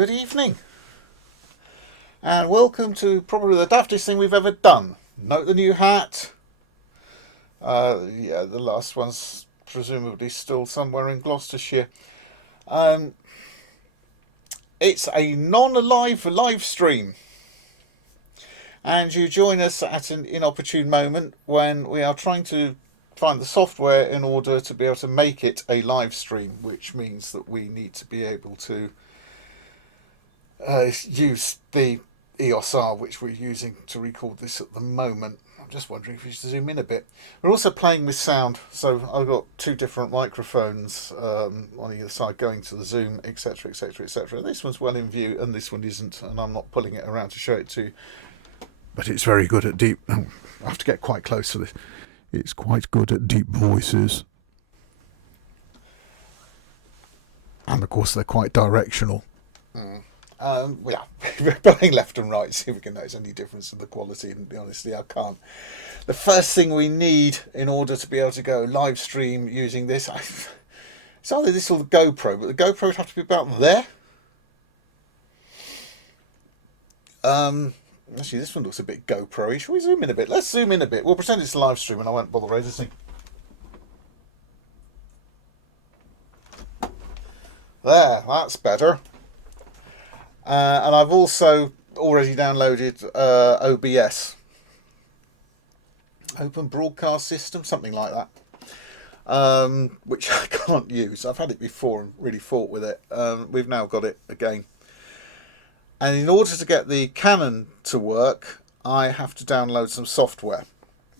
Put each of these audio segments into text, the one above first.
Good evening, and welcome to probably the daftest thing we've ever done. Note the new hat. Yeah, the last one's presumably still somewhere in Gloucestershire. Um, it's a non-live live stream, and you join us at an inopportune moment when we are trying to find the software in order to be able to make it a live stream, which means that we need to be able to use the EOS R which we're using to record this at the moment. I'm just wondering if we should zoom in a bit. We're also playing with sound, so I've got two different microphones on either side going to the zoom, etc, etc, etc. This one's well in view and this one isn't, and I'm not pulling it around to show it to you. But it's very good at deep... I have to get quite close to this. It's quite good at deep voices. And of course they're quite directional. Yeah, we're playing left and right, see if we can notice any difference in the quality, and to be honest, I can't. The first thing we need in order to be able to go live stream using this, it's either this or the GoPro, but the GoPro would have to be about there. Actually, this one looks a bit GoPro-y. Shall we zoom in a bit? Let's zoom in a bit. We'll pretend it's a live stream and I won't bother editing. There, that's better. And I've also already downloaded OBS, Open Broadcast System, something like that, which I can't use. I've had it before and really fought with it. We've now got it again. And in order to get the Canon to work, I have to download some software,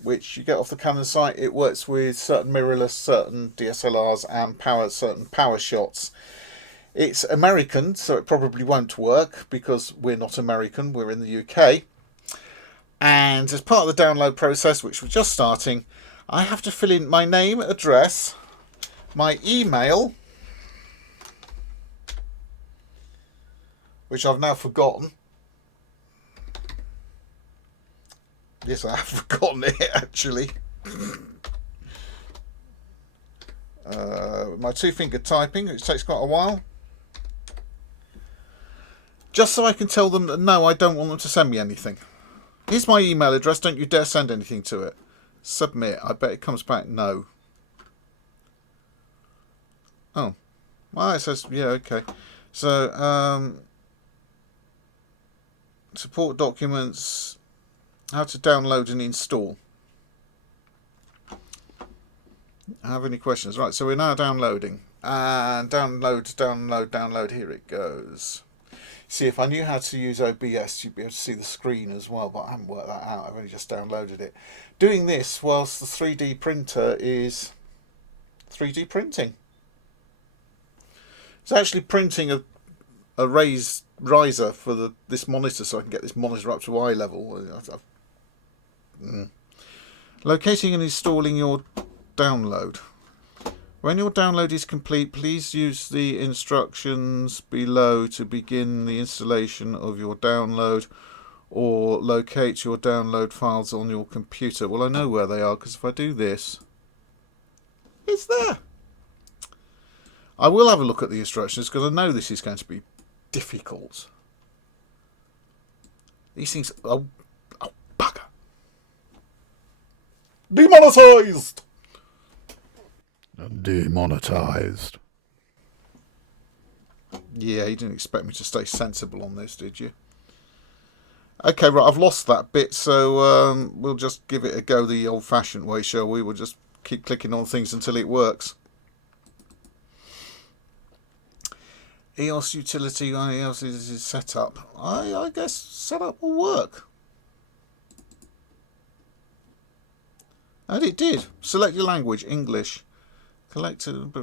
which you get off the Canon site. It works with certain mirrorless, certain DSLRs, and certain power shots. It's American, so it probably won't work because we're not American, we're in the UK. And as part of the download process, which we're just starting, I have to fill in my name, address, my email, which I've now forgotten. Yes, I have forgotten it, actually. My two-finger typing, which takes quite a while. Just so I can tell them that no, I don't want them to send me anything. Here's my email address, don't you dare send anything to it. Submit, I bet it comes back no. Oh, well it says, yeah, okay. So, support documents, how to download and install. Have any questions? Right, so we're now downloading. And download, here it goes. See, if I knew how to use OBS, you'd be able to see the screen as well, but I haven't worked that out. I've only just downloaded it. Doing this whilst the 3D printer is 3D printing. It's actually printing a riser for this monitor, so I can get this monitor up to eye level. Locating and installing your download. When your download is complete, please use the instructions below to begin the installation of your download or locate your download files on your computer. Well, I know where they are because if I do this, it's there. I will have a look at the instructions because I know this is going to be difficult. These things... Oh, bugger. Demonetized! Demonetized. Yeah, you didn't expect me to stay sensible on this, did you? Okay, right, I've lost that bit, so we'll just give it a go the old-fashioned way, shall we? We'll just keep clicking on things until it works. EOS utility, EOS is set up. I guess setup will work. And it did. Select your language, English. Collected.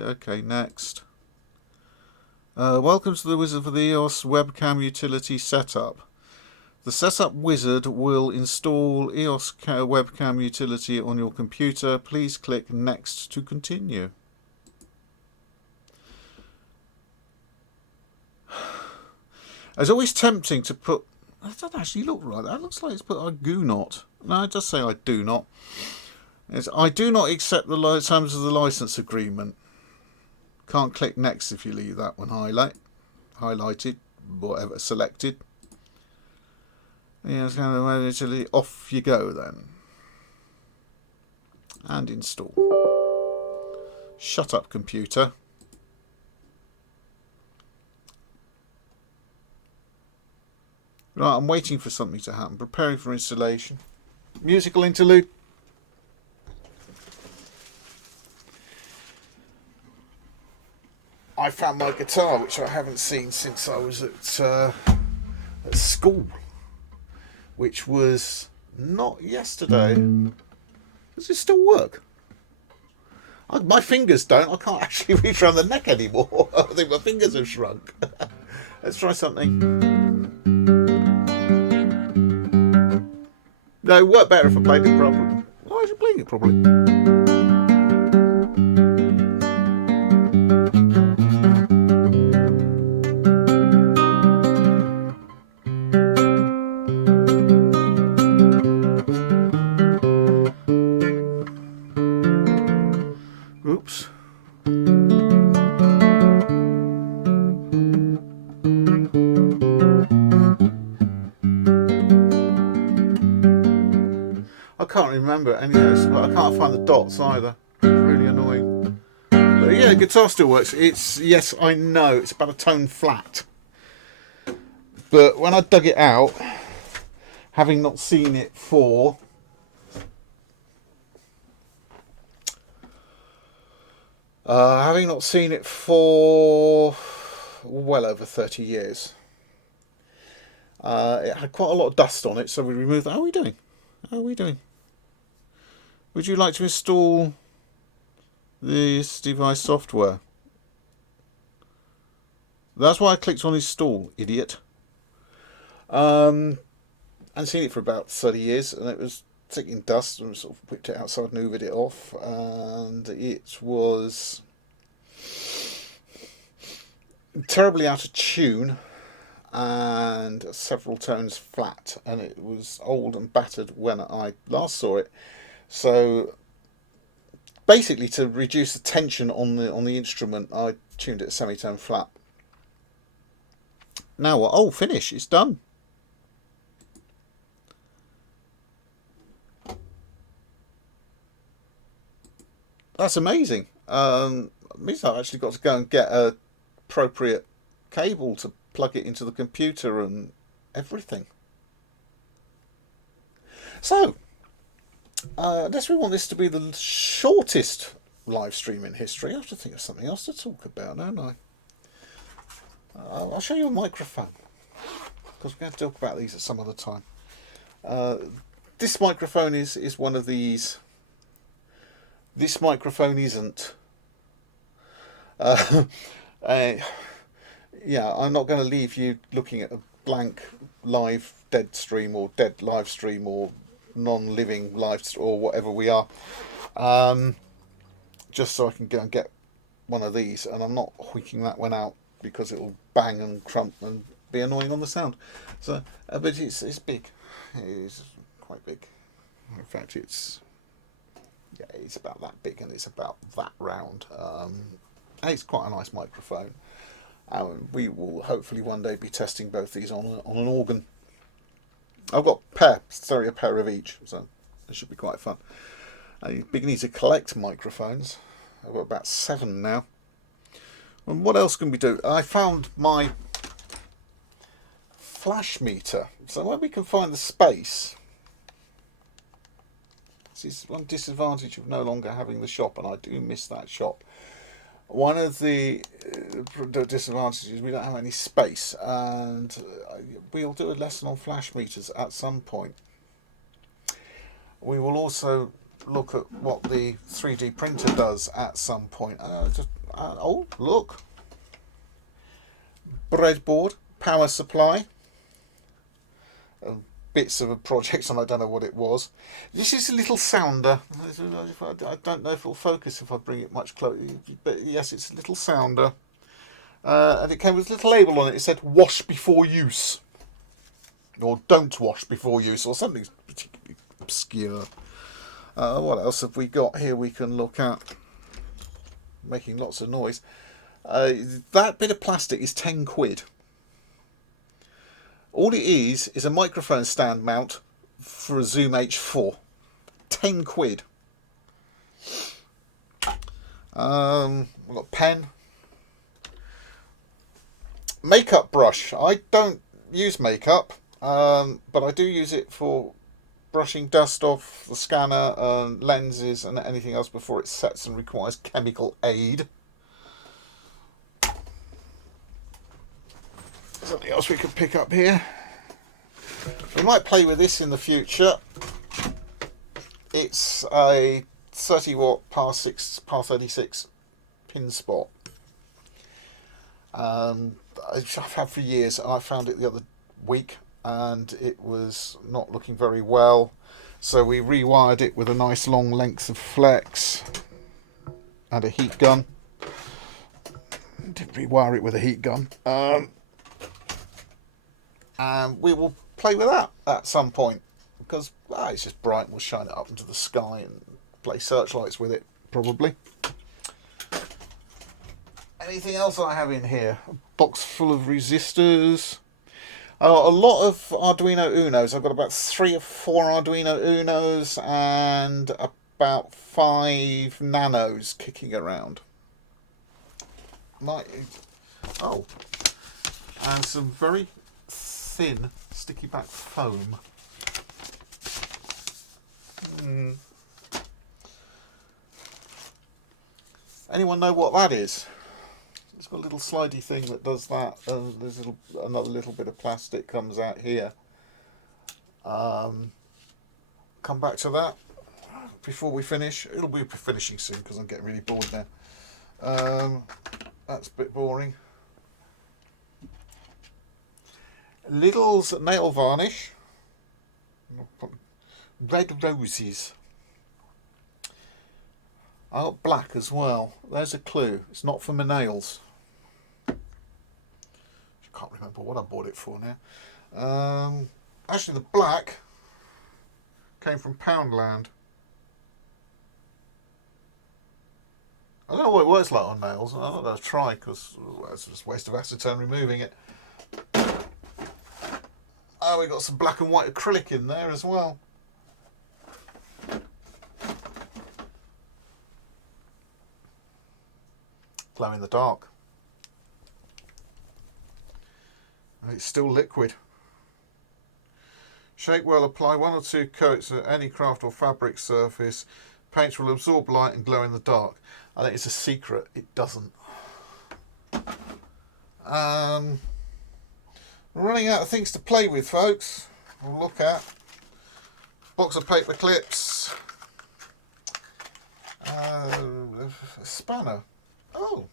Okay, next. Welcome to the wizard for the EOS webcam utility setup. The setup wizard will install EOS webcam utility on your computer. Please click next to continue. It's always tempting to put... That doesn't actually look right. That looks like it's put I do not. No, I just say I do not. It's, I do not accept the terms of the license agreement. Can't click next if you leave that one highlighted, whatever, selected. Yeah, it's kind of literally off you go then. And install. Shut up, computer. Right, I'm waiting for something to happen. Preparing for installation. Musical interlude. I found my guitar, which I haven't seen since I was at school, which was not yesterday. Does it still work? My fingers don't. I can't actually reach around the neck anymore. I think my fingers have shrunk. Let's try something. No, it would work better if I played it properly. Why is it playing it properly? Oops. I can't remember any of those. I can't find the dots either. It's really annoying. But yeah, the guitar still works. It's, yes, I know, it's about a tone flat. But when I dug it out, having not seen it for well over 30 years, it had quite a lot of dust on it, so we removed that. How are we doing? How are we doing? Would you like to install this device software? That's why I clicked on install, idiot. I'd seen it for about 30 years, and it was taking dust, and sort of whipped it outside and hoovered it off, and it was terribly out of tune and several tones flat, and it was old and battered when I last saw it. So basically, to reduce the tension on the instrument, I tuned it a semitone flat. Now what? Oh, finish! It's done. That's amazing. Means I've actually got to go and get a appropriate cable to plug it into the computer and everything. So, unless we want this to be the shortest live stream in history, I have to think of something else to talk about, don't I? I'll show you a microphone, because we're going to talk about these at some other time. This microphone is one of these. This microphone isn't. Yeah, I'm not going to leave you looking at a blank live dead stream or dead live stream or non-living live or whatever we are, just so I can go and get one of these, and I'm not wheeking that one out because it'll bang and crump and be annoying on the sound. So, but it's big. It is quite big. In fact, it's about that big, and it's about that round. And it's quite a nice microphone. We will hopefully one day be testing both these on an organ. I've got a pair of each, so it should be quite fun. You're beginning to collect microphones. I've got about 7 now. And what else can we do? I found my flash meter. So when we can find the space. This is one disadvantage of no longer having the shop, and I do miss that shop. One of the disadvantages is we don't have any space, and we'll do a lesson on flash meters at some point. We will also look at what the 3D printer does at some point. Oh, look. Breadboard, power supply. Bits of a project, and I don't know what it was. This is a little sounder. I don't know if it'll focus if I bring it much closer, but yes, it's a little sounder. And it came with a little label on it. It said wash before use, or don't wash before use, or something particularly obscure. What else have we got here we can look at? Making lots of noise. That bit of plastic is 10 quid. All it is a microphone stand mount for a Zoom H4. 10 quid. I've got a pen. Makeup brush. I don't use makeup, but I do use it for brushing dust off the scanner and lenses and anything else before it sets and requires chemical aid. Something else we could pick up here. We might play with this in the future. It's a 30 watt par 36 pin spot. I've had for years, and I found it the other week and it was not looking very well, so we rewired it with a nice long length of flex and a heat gun. Didn't rewire it with a heat gun, and we will play with that at some point because it's just bright. We'll shine it up into the sky and play searchlights with it probably. Anything else I have in here? A box full of resistors. A lot of Arduino Unos. I've got about 3 or 4 Arduino Unos and about 5 Nanos kicking around. And some very thin sticky back foam. Anyone know what that is? It's got a little slidey thing that does that, and there's another little bit of plastic comes out here. Come back to that before we finish. It'll be finishing soon because I'm getting really bored now. That's a bit boring. Lidl's nail varnish. Red roses. I got black as well. There's a clue. It's not for my nails. I can't remember what I bought it for now. Actually, the black came from Poundland. I don't know what it works like on nails. I'm not going to try because it's just a waste of acetone removing it. Oh, we got some black and white acrylic in there as well. Glow in the dark. It's still liquid. Shake well, apply 1 or 2 coats at any craft or fabric surface. Paints will absorb light and glow in the dark. I think it's a secret. It doesn't. We're running out of things to play with, folks. We'll look at box of paper clips. A spanner. Oh.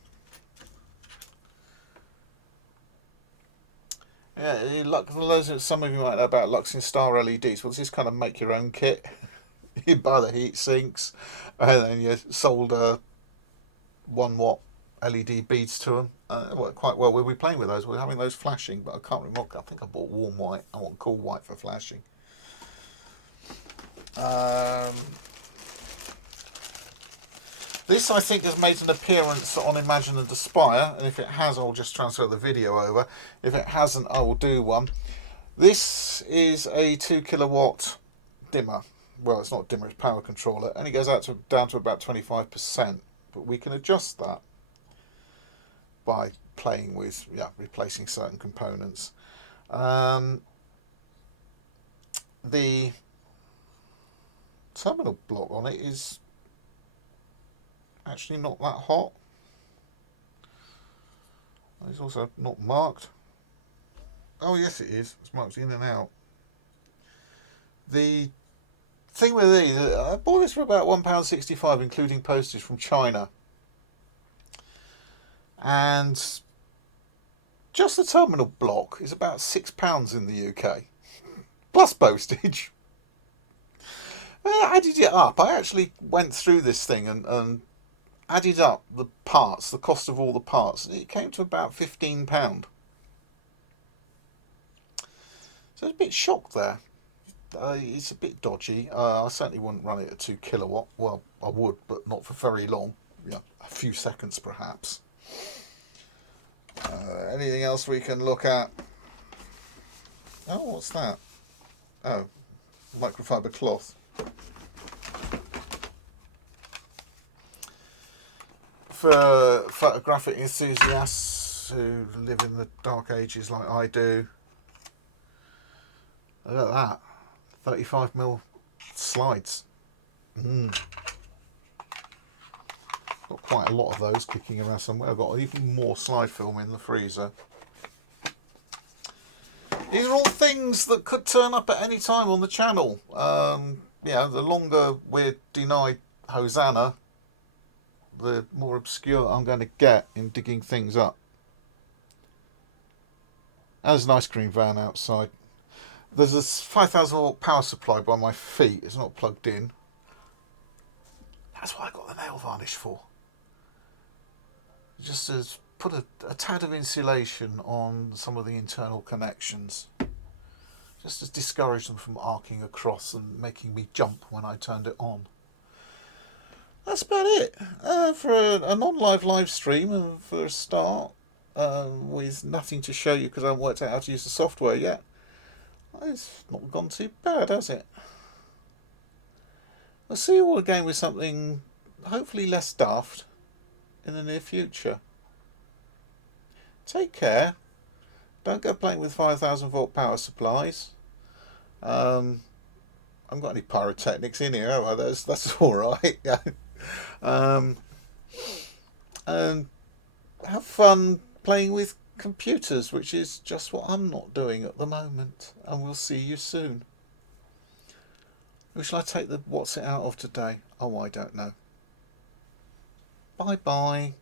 Yeah, some of you might know about Luxin Star LEDs. Well, this is kind of make your own kit. You buy the heat sinks and then you solder 1 watt LED beads to them. It worked quite well. We'll be playing with those. We're having those flashing, but I can't remember. I think I bought warm white. I want cool white for flashing. This, I think, has made an appearance on Imagine and Aspire, and if it has, I'll just transfer the video over. If it hasn't, I will do one. This is a 2 kilowatt dimmer. Well, it's not dimmer, it's power controller, and it goes down to about 25%, but we can adjust that by playing with, replacing certain components. The terminal block on it is actually not that hot. It's also not marked. Oh yes, it is. It's marked in and out. The thing with these, I bought this for about £1.65 including postage from China, and just the terminal block is about £6 in the UK plus postage. I added it up. I actually went through this thing and added up the parts, the cost of all the parts, and it came to about £15. So I was a bit shocked there. It's a bit dodgy. I certainly wouldn't run it at 2 kilowatt. Well, I would, but not for very long. A few seconds perhaps. Anything else we can look at? Oh, what's that? Oh, microfiber cloth. For photographic enthusiasts who live in the dark ages like I do. Look at that. 35mm slides. Got quite a lot of those kicking around somewhere. I've got even more slide film in the freezer. These are all things that could turn up at any time on the channel. Yeah, the longer we're denied Hosanna, the more obscure I'm going to get in digging things up. There's an ice cream van outside. There's a 5,000 volt power supply by my feet. It's not plugged in. That's what I got the nail varnish for. Just to put a tad of insulation on some of the internal connections. Just to discourage them from arcing across and making me jump when I turned it on. That's about it. For a non-live live stream and for a start, with nothing to show you because I haven't worked out how to use the software yet. It's not gone too bad, has it? I'll see you all again with something hopefully less daft in the near future. Take care. Don't go playing with 5,000 volt power supplies. I haven't got any pyrotechnics in here, have I? That's all right. Yeah. And have fun playing with computers, which is just what I'm not doing at the moment. And we'll see you soon. Who shall I take the what's it out of today? Oh, I don't know. Bye bye.